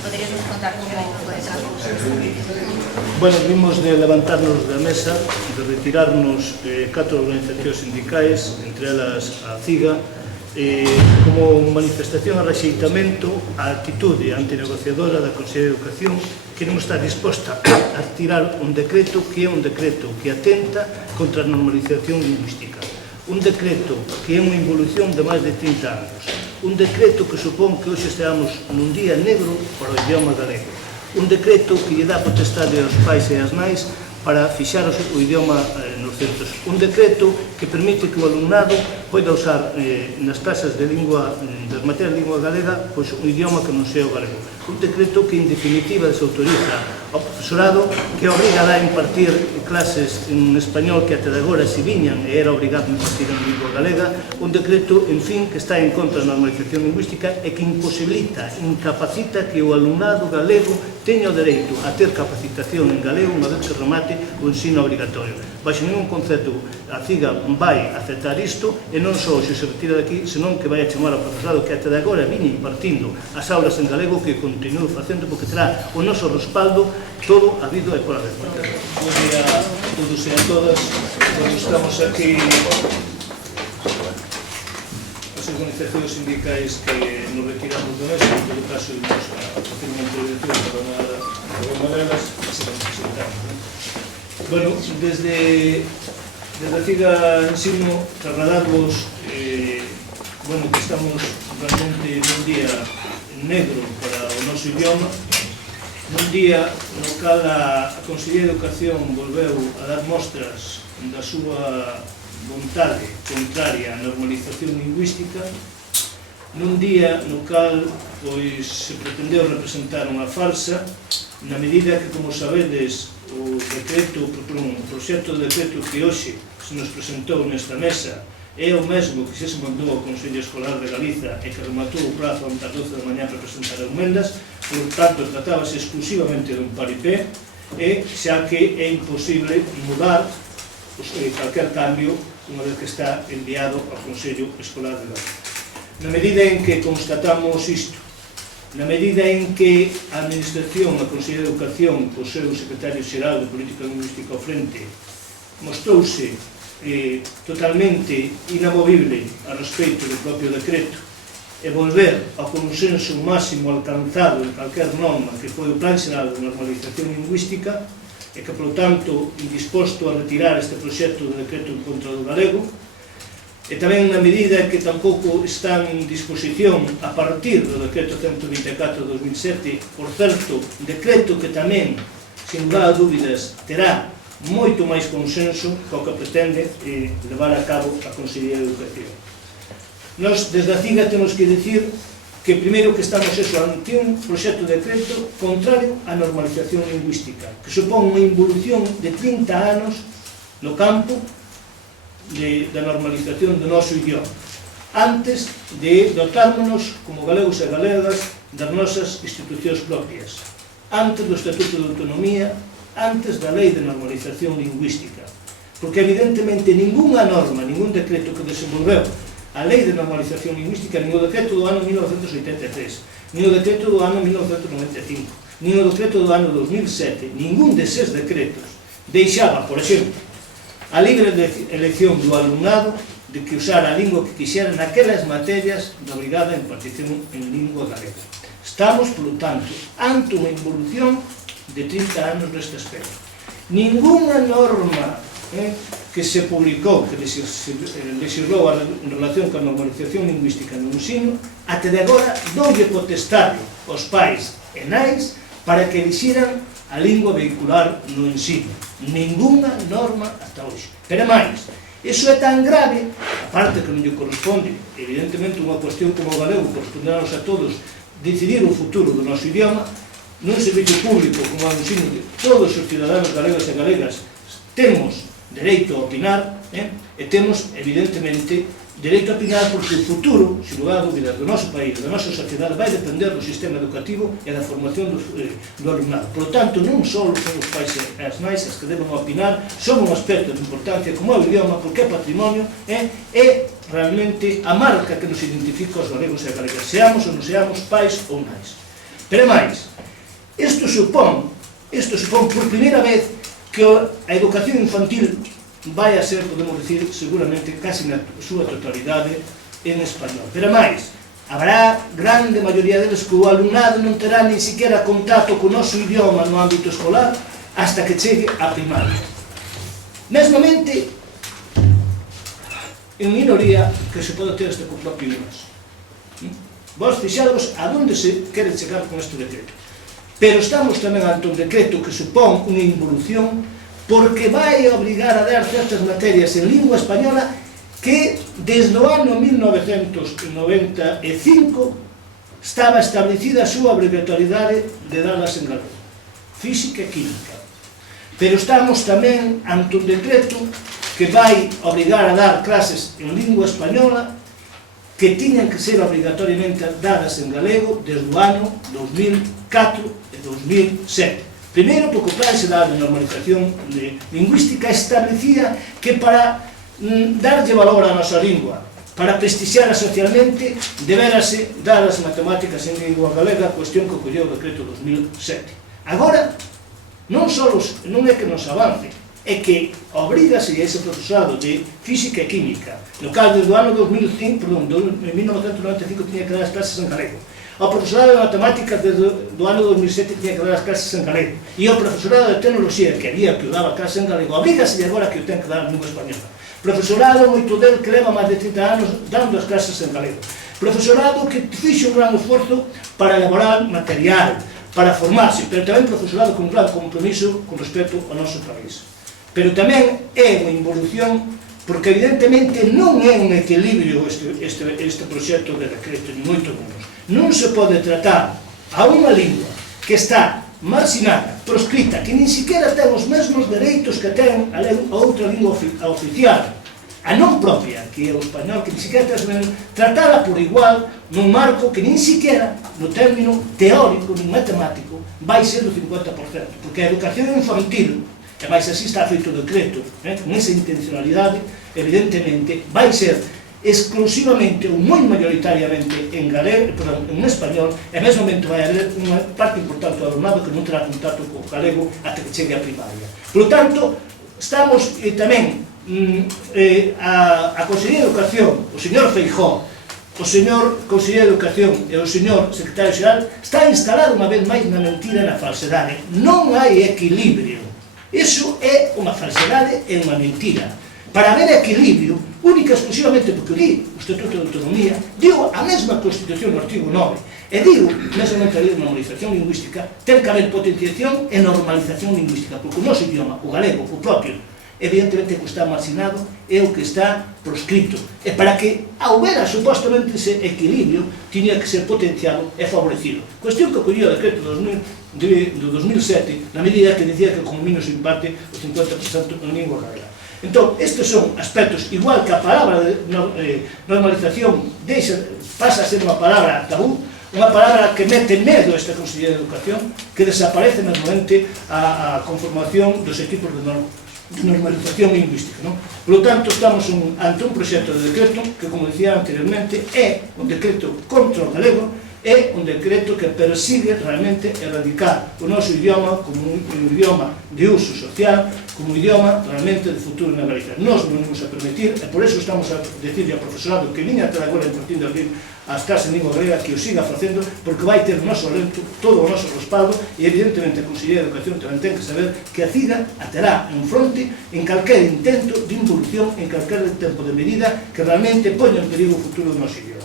Poderías nos contar como foi esa cousa? Bueno, vimos de levantarnos da mesa, de retirarnos 4 organizacións sindicais, entre elas a CIGA, como manifestación a rexeitamento á actitude antinegociadora da Consellería de Educación, que non está disposta a retirar un decreto que é un decreto que atenta contra a normalización lingüística, un decreto que é unha involución de máis de 30 anos, un decreto que supón que hoxe esteamos nun día negro para o idioma galego, un decreto que lle dá potestade aos pais e ás nais para fixar o idioma nos centros, un decreto que permite que o alumnado poida usar nas clases de lingua, das materias de lingua galega, pois un idioma que non sea o galego, un decreto que en definitiva desautoriza ao profesorado, que obriga a impartir clases en español que até de agora se viñan e era obrigado a impartir en lingua galega, un decreto, en fin, que está en contra da normalización lingüística e que imposibilita, incapacita que o alumnado galego teña o dereito a ter capacitación en galego unha vez que remate o ensino obrigatorio. Baixo ningún concepto a CIGA vai aceptar isto e non só se retira daqui, senón que vai a chamar ao profesorado que até de agora viña impartindo as aulas en galego, que continúe facendo, porque terá o noso respaldo todo a vida e por haber. Bom día a todos e a todas. Estamos aquí as organizacións sindicais que nos retiramos do mesa, en todo caso vamos a facer unha introducción para unha delas e se vamos a presentar. Bueno, desde a CIGA ensino trasladarvos que estamos realmente nun día negro para o noso idioma, nun día no cal a Consellería de Educación volveu a dar mostras da súa vontade contraria á normalización lingüística, nun día no cal se pretendeu representar unha farsa, na medida que, como sabedes, o proxecto de decreto que hoxe se nos presentou nesta mesa é o mesmo que se mandou ao Consello Escolar de Galiza e que rematou o prazo ante as 12 da mañá para presentar emendas, por tanto, tratábase exclusivamente dun paripé e xa que é imposible mudar calquer cambio unha vez que está enviado ao Consello Escolar de Galiza. Na medida en que constatamos isto, na medida en que a Administración, a Consellería de Educación, o seu Secretario Xeral de Política Lingüística ao frente, mostrouse totalmente inamovible a respeito do propio decreto e volver ao consenso máximo alcanzado en calquer norma que foi o Plan Xeral de Normalización Lingüística e que, polo tanto, indisposto a retirar este proxecto de decreto en contra do galego, e tamén na medida que tampouco están en disposición a partir do decreto 124 de 2007, por certo, decreto que tamén, sin lugar a dúbidas, terá moito máis consenso co que pretende levar a cabo a Consellería de Educación. Nos, desde a CIGA, temos que dicir que, primeiro, que estamos ante un proxecto de decreto contrario á normalización lingüística, que supón unha involución de 30 anos no campo da normalización do noso idioma, antes de dotármonos, como galegos e galegas, das nosas institucións propias, antes do Estatuto de Autonomía, antes da Lei de Normalización Lingüística, porque evidentemente ninguna norma, ningún decreto que desenvolveu a Lei de Normalización Lingüística, nin o decreto do ano 1983, nin o decreto do ano 1995, nin o decreto do ano 2007, ningún deses decretos deixaba, por exemplo, a libre elección do alumnado de que usara a lingua que quixera naquelas materias de obrigada impartición en lingua galega. Estamos, polo tanto, ante unha involución de 30 anos neste aspecto. Ninguna norma que se publicou, que legislou en relación con a normalización lingüística no ensino, até de agora doulle potestade aos pais e nais para que elixiran a lingua vehicular no ensino. Ninguna norma ata hoxe. Pero máis, iso é tan grave, a parte que non lle corresponde, evidentemente, unha cuestión como o galego, correspondernos a todos decidir o futuro do noso idioma, nun servicio público como o ensino de todos os ciudadanos galegos e galegas, temos dereito a opinar e temos, evidentemente, dereito a opinar porque o futuro, sin lugar a dúbidas, do noso país, da nosa sociedade, vai depender do sistema educativo e da formación do alumnado. Por tanto, non só son os pais e as nais as que deben opinar, son un aspecto de importancia como é o idioma, porque é patrimonio, é realmente a marca que nos identifica aos galegos e galegas, seamos ou non seamos pais ou nais. Pero máis, Isto supón por primeira vez que a educación infantil vai a ser, podemos dicir, seguramente casi na súa totalidade en español. Pero máis, habrá grande maioría deles que o alumnado non terá ni siquiera contacto co noso idioma no ámbito escolar hasta que chegue a primaria. Mesmamente, en minoría que se pode ter este co propio idioma. Vos fixados a onde se quere chegar con este decreto. Pero estamos tamén ante un decreto que supón unha involución porque vai obrigar a dar certas materias en lingua española que desde o ano 1995 estaba establecida a súa obrigatoriedade de darlas en galego, física e química. Pero estamos tamén ante un decreto que vai obrigar a dar clases en lingua española que tiñan que ser obrigatoriamente dadas en galego desde o ano 2004 e 2007. Primeiro, porque o Plan Xeral de Normalización Lingüística establecía que para darlle valor á nosa lingua, para prestixiarla socialmente, deberase dar as matemáticas en lingua galega, cuestión que colleu o decreto 2007. Agora, non é que nos avance, é que obrigase a ese profesorado de física e química, no caso do ano 1995 tiña que dar as clases en galego. O profesorado de matemáticas do ano 2007 tiña que dar as clases en galego. E o profesorado de tecnoloxía, que había que o daba clases en galego, obrigase agora que o ten que dar en lingua española. Profesorado, moito del, que leva máis de 30 anos dando as clases en galego. Profesorado que fixe un gran esforzo para elaborar material, para formarse, pero tamén profesorado con un gran compromiso con respecto ao noso país. Pero tamén é unha involución porque evidentemente non é un equilibrio este proxecto de decreto, ni moito menos. Non se pode tratar a unha lingua que está marxinada, proscrita, que nin siquiera ten os mesmos dereitos que ten a outra lingua oficial, a non propia, que é o español, que nin siquiera ten tratada por igual nun marco que nin siquiera, no término teórico nin matemático, vai ser do 50%, porque a educación infantil, e máis así está feito o decreto, con esa intencionalidade, evidentemente, vai ser exclusivamente ou moi maioritariamente en galego, en español, e mesmamente vai haber unha parte importante do alumnado que non terá contacto co galego até que chegue a primaria. Por lo tanto, estamos tamén a Consellería de Educación, o señor Feijóo, o señor Conselleiro de Educación e o señor Secretario Xeral está instalado unha vez máis na mentira e na falsedade. Non hai equilibrio. Iso é unha falsedade e unha mentira. Para haber equilibrio, única e exclusivamente porque di o Estatuto de Autonomía, digo a mesma Constitución no artigo 9, e digo, mesmamente a lei de normalización lingüística, ten que haber potenciación e normalización lingüística, porque o noso idioma, o galego, o propio, evidentemente que está marxinado é o que está proscrito. E para que houbera supostamente ese equilibrio, tiña que ser potenciado e favorecido. Cuestión que collía o decreto do 2007, na medida que dicía que como mínimo se imparte o 50% na lingua galega. Entón, estes son aspectos, igual que a palabra de normalización pasa a ser unha palabra tabú, unha palabra que mete medo a esta Consellería de Educación, que desaparece mesmomente a conformación dos equipos de normalización lingüística. Por lo tanto, estamos ante un proxecto de decreto que, como dicía anteriormente, é un decreto contra o galego, é un decreto que persigue realmente erradicar o noso idioma como un idioma de uso social, como un idioma realmente de futuro na Galicia. Nós non vamos a permitir, e por eso estamos a decirle ao profesorado que viña até agora impartindo as clases en lingua galega que o siga facendo, porque vai ter o noso alento, todo o noso respaldo, e evidentemente a Consellería de Educación tamén ten que saber que a CIGA aterá en fronte en calquer intento de involución, en calquer tempo de medida que realmente poña en perigo o futuro do noso idioma.